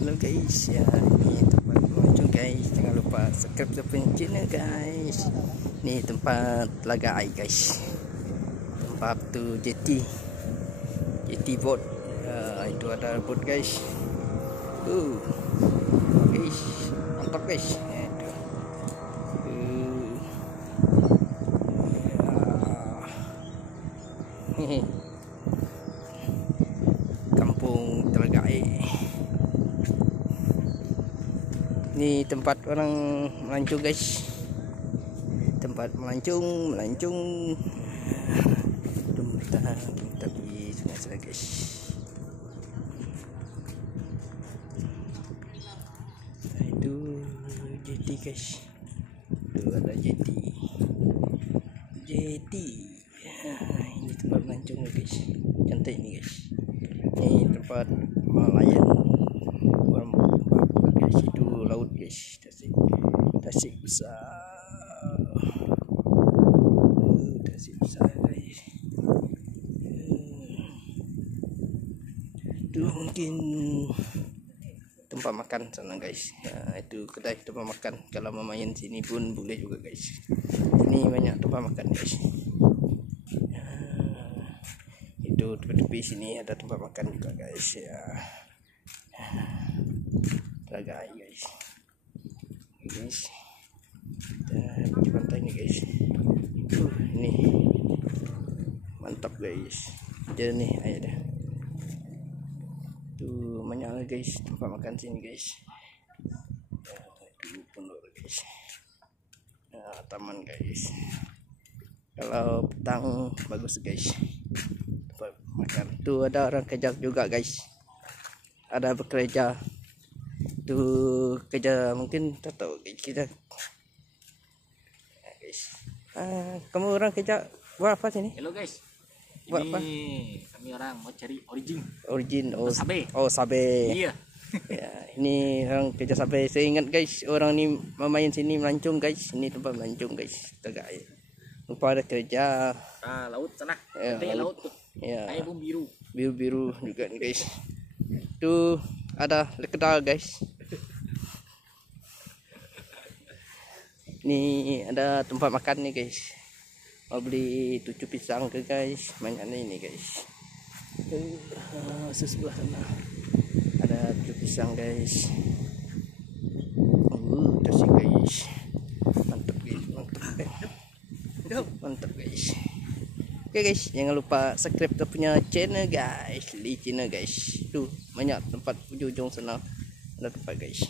Hello guys, ya ini tempat pengunjung guys. Jangan lupa subscribe ke channel guys. Ini tempat telaga air guys. Tempat tu jeti boat. Itu ada boat guys. Guys, mantap guys. Kampung Telaga Air. Ini tempat orang melancong guys. Tempat melancong. Tapi sungai guys. Itu jeti guys. Itu ada jeti. Ini tempat melancong guys. Cantik ni guys. Ini tempat nelayan. Guys, itu laut guys. Tasik besar. Tasik besar guys. Itu mungkin tempat makan sana guys. Itu kedai tempat makan. Kalau mau main sini pun boleh juga guys. Ini banyak tempat makan guys. Itu tepi sini ada tempat makan juga guys ya. Telaga Air guys. Kita di pantai ni guys. Ini mantap guys. Jernih air dah. Tu banyak guys tempat makan sini guys. Itu pondok guys. Taman guys. Kalau petang bagus guys. Tempat makan. Tu ada orang kerja juga guys. Ada bekerja. Tu kerja mungkin tak tahu kita. Guys. Kamu orang kerja buat apa sini? Hello guys. Buat apa? Kami orang mau cari origin. Sabe. Iya. Ya, ini orang kerja sabe. Saya ingat guys, orang ni main sini melancong guys. Ini tempat melancong guys. Telaga Air. Lupa ada kerja. Laut sana. Ya, laut tuh. Ya. Air pun biru. Biru juga nih guys. Tu ada kedai guys. Ni ada tempat makan nih guys. Mau beli tujuh pisang ke guys. Banyak ini guys. Sebelah sana ada tujuh pisang guys. Tasik guys. Mantap guys. Mantap guys. Oke guys, jangan lupa subscribe kita punya channel guys. Di channel guys. Tuh banyak tempat ujung sana ada tempat guys.